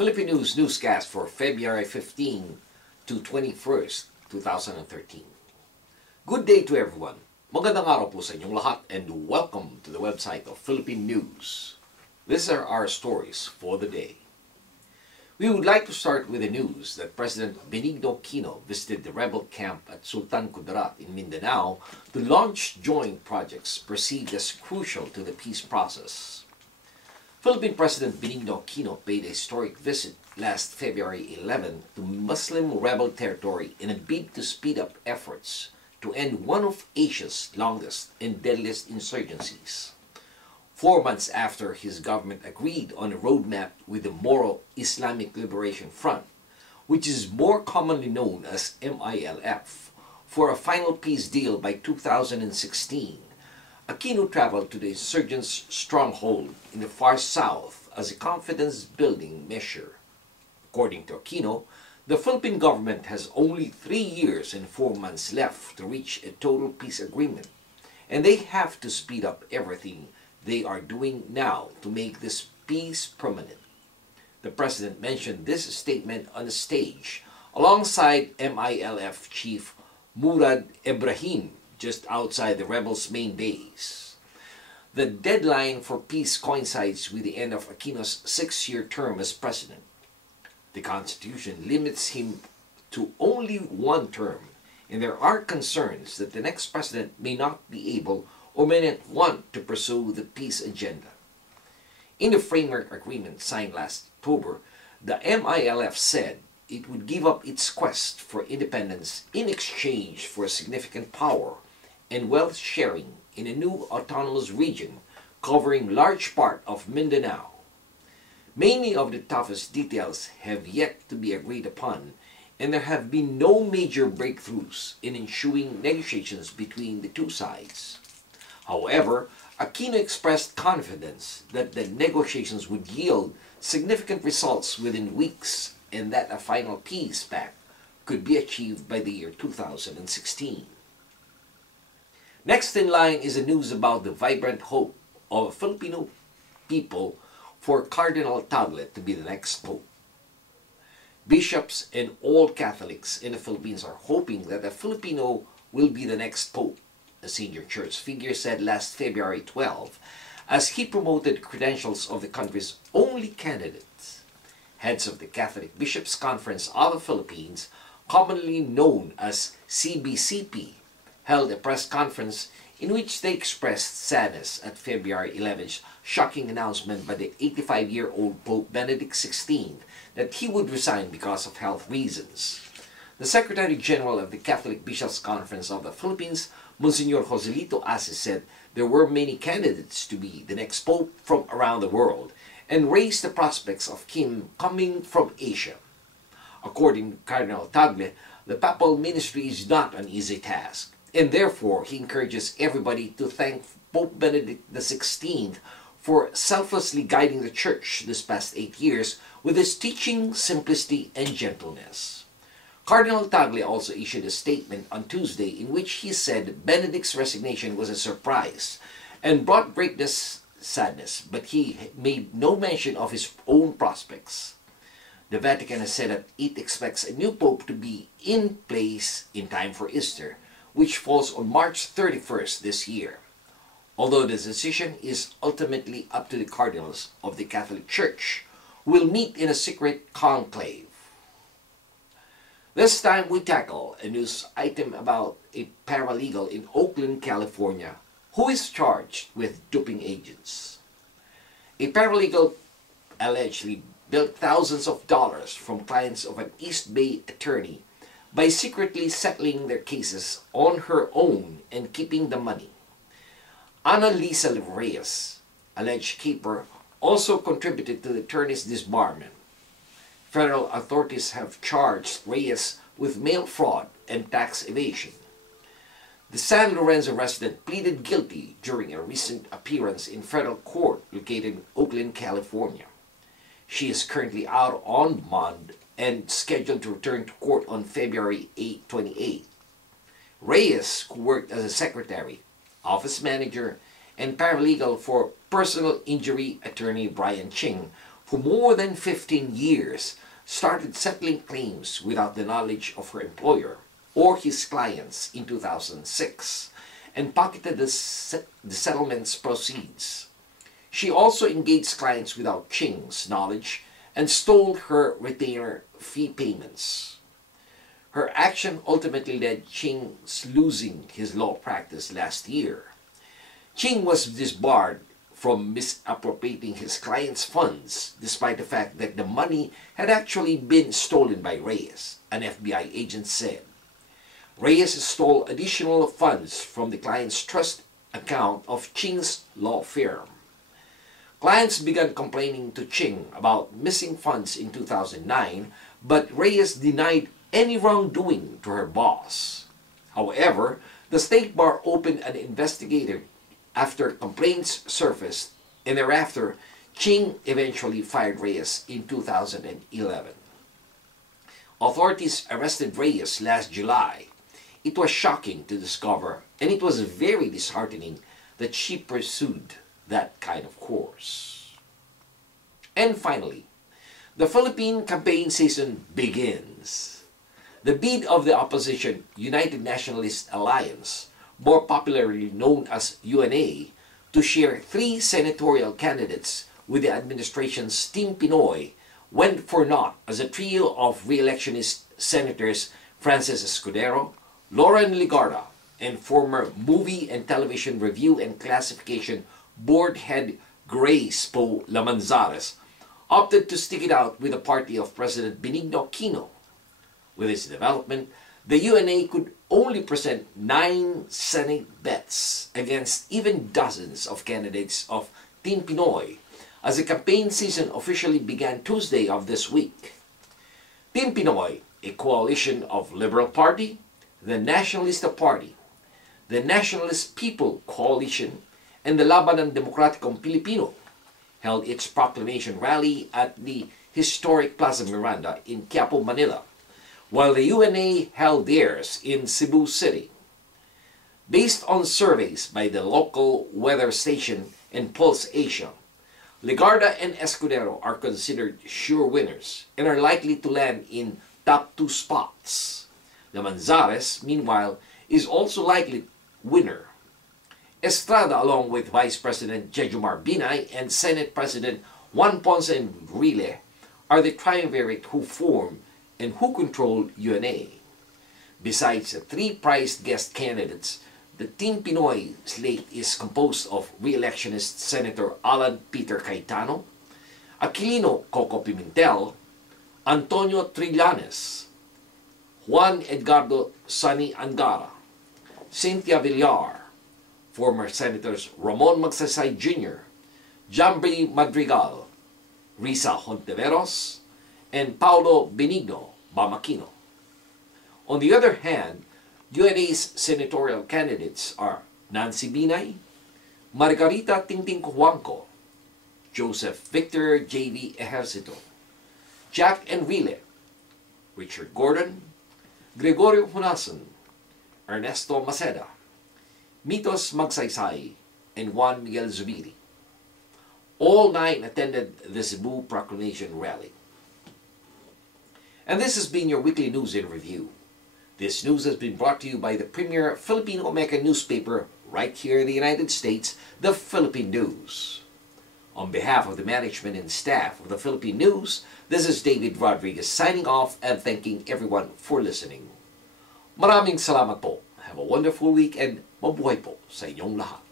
Philippine News newscast for February 15 to 21st, 2013. Good day to everyone. Magandang araw po sa inyong lahat and welcome to the website of Philippine News. These are our stories for the day. We would like to start with the news that President Benigno Aquino visited the rebel camp at Sultan Kudarat in Mindanao to launch joint projects perceived as crucial to the peace process. Philippine President Benigno Aquino paid a historic visit last February 11 to Muslim rebel territory in a bid to speed up efforts to end one of Asia's longest and deadliest insurgencies. 4 months after his government agreed on a roadmap with the Moro Islamic Liberation Front, which is more commonly known as MILF, for a final peace deal by 2016, Aquino traveled to the insurgents' stronghold in the far south as a confidence-building measure. According to Aquino, the Philippine government has only 3 years and 4 months left to reach a total peace agreement, and they have to speed up everything they are doing now to make this peace permanent. The President mentioned this statement on the stage alongside MILF Chief Murad Ibrahim, just outside the rebels' main base. The deadline for peace coincides with the end of Aquino's 6-year term as president. The Constitution limits him to only 1 term, and there are concerns that the next president may not be able or may not want to pursue the peace agenda. In the framework agreement signed last October, the MILF said it would give up its quest for independence in exchange for significant power and wealth sharing in a new autonomous region covering large part of Mindanao. Many of the toughest details have yet to be agreed upon, and there have been no major breakthroughs in ensuing negotiations between the two sides. However, Aquino expressed confidence that the negotiations would yield significant results within weeks and that a final peace pact could be achieved by the year 2016. Next in line is the news about the vibrant hope of Filipino people for Cardinal Tagle to be the next Pope. Bishops and all Catholics in the Philippines are hoping that a Filipino will be the next Pope, a senior church figure said last February 12, as he promoted credentials of the country's only candidates. Heads of the Catholic Bishops' Conference of the Philippines, commonly known as CBCP, held a press conference in which they expressed sadness at February 11's shocking announcement by the 85-year-old Pope Benedict XVI that he would resign because of health reasons. The Secretary General of the Catholic Bishops' Conference of the Philippines, Monsignor Joselito Asis, said there were many candidates to be the next Pope from around the world and raised the prospects of him coming from Asia. According to Cardinal Tagle, the papal ministry is not an easy task, and therefore he encourages everybody to thank Pope Benedict XVI for selflessly guiding the Church this past 8 years with his teaching, simplicity, and gentleness. Cardinal Tagle also issued a statement on Tuesday in which he said Benedict's resignation was a surprise and brought greatness sadness, but he made no mention of his own prospects. The Vatican has said that it expects a new Pope to be in place in time for Easter, which falls on March 31st this year, although the decision is ultimately up to the cardinals of the Catholic Church, who will meet in a secret conclave. This time we tackle a news item about a paralegal in Oakland, California, who is charged with duping agents. A paralegal allegedly built thousands of dollars from clients of an East Bay attorney by secretly settling their cases on her own and keeping the money. Analisa Reyes, alleged keeper, also contributed to the attorney's disbarment. Federal authorities have charged Reyes with mail fraud and tax evasion. The San Lorenzo resident pleaded guilty during a recent appearance in federal court located in Oakland, California. She is currently out on bond and scheduled to return to court on February 28. Reyes, who worked as a secretary, office manager, and paralegal for personal injury attorney Brian Ching for more than 15 years, started settling claims without the knowledge of her employer or his clients in 2006 and pocketed the settlement's proceeds. She also engaged clients without Ching's knowledge and stole her retainer fee payments. Her action ultimately led Ching's losing his law practice last year. Ching was disbarred from misappropriating his clients' funds, despite the fact that the money had actually been stolen by Reyes, an FBI agent said. Reyes stole additional funds from the client's trust account of Ching's law firm. Clients began complaining to Ching about missing funds in 2009, but Reyes denied any wrongdoing to her boss. However, the State Bar opened an investigation after complaints surfaced, and thereafter, Ching eventually fired Reyes in 2011. Authorities arrested Reyes last July. It was shocking to discover, and it was very disheartening that she pursued that kind of course. And finally, the Philippine campaign season begins. The bid of the opposition United Nationalist Alliance, more popularly known as UNA, to share 3 senatorial candidates with the administration's Team Pinoy went for naught as a trio of re-electionist senators Francis Escudero, Lauren Ligarda, and former Movie and Television Review and Classification Board head Grace Poe Lamanzares opted to stick it out with the party of President Benigno Aquino. With its development, the UNA could only present 9 Senate bets against even dozens of candidates of Team Pinoy as the campaign season officially began Tuesday of this week. Team Pinoy, a coalition of Liberal Party, the Nationalista Party, the Nationalist People Coalition, and the Labanan Demokratikong Filipino, held its proclamation rally at the historic Plaza Miranda in Quiapo, Manila, while the UNA held theirs in Cebu City. Based on surveys by the local weather station and Pulse Asia, Ligarda and Escudero are considered sure winners and are likely to land in top 2 spots. The Manzares, meanwhile, is also likely winner. Estrada, along with Vice President Jejomar Binay and Senate President Juan Ponce Enrile, are the triumvirate who form and who control UNA. Besides the 3 prized guest candidates, the Team Pinoy slate is composed of re-electionist Senator Alan Peter Cayetano, Aquilino Coco Pimentel, Antonio Trillanes, Juan Edgardo Sani Angara, Cynthia Villar, former Senators Ramon Magsaysay Jr., Jambri Madrigal, Risa Hontiveros, and Paulo Benigno Bamakino. On the other hand, UNA's senatorial candidates are Nancy Binay, Margarita Tingting Cojuangco, Joseph Victor J.V. Ejercito, Jack Enrile, Richard Gordon, Gregorio Hunasan, Ernesto Maceda, Mitos Magsaysay, and Juan Miguel Zubiri. All 9 attended the Cebu Proclamation Rally. And this has been your weekly news in review. This news has been brought to you by the premier Filipino-American newspaper right here in the United States, the Philippine News. On behalf of the management and staff of the Philippine News, this is David Rodriguez signing off and thanking everyone for listening. Maraming salamat po. Have a wonderful week and mabuhay po sa inyong lahat.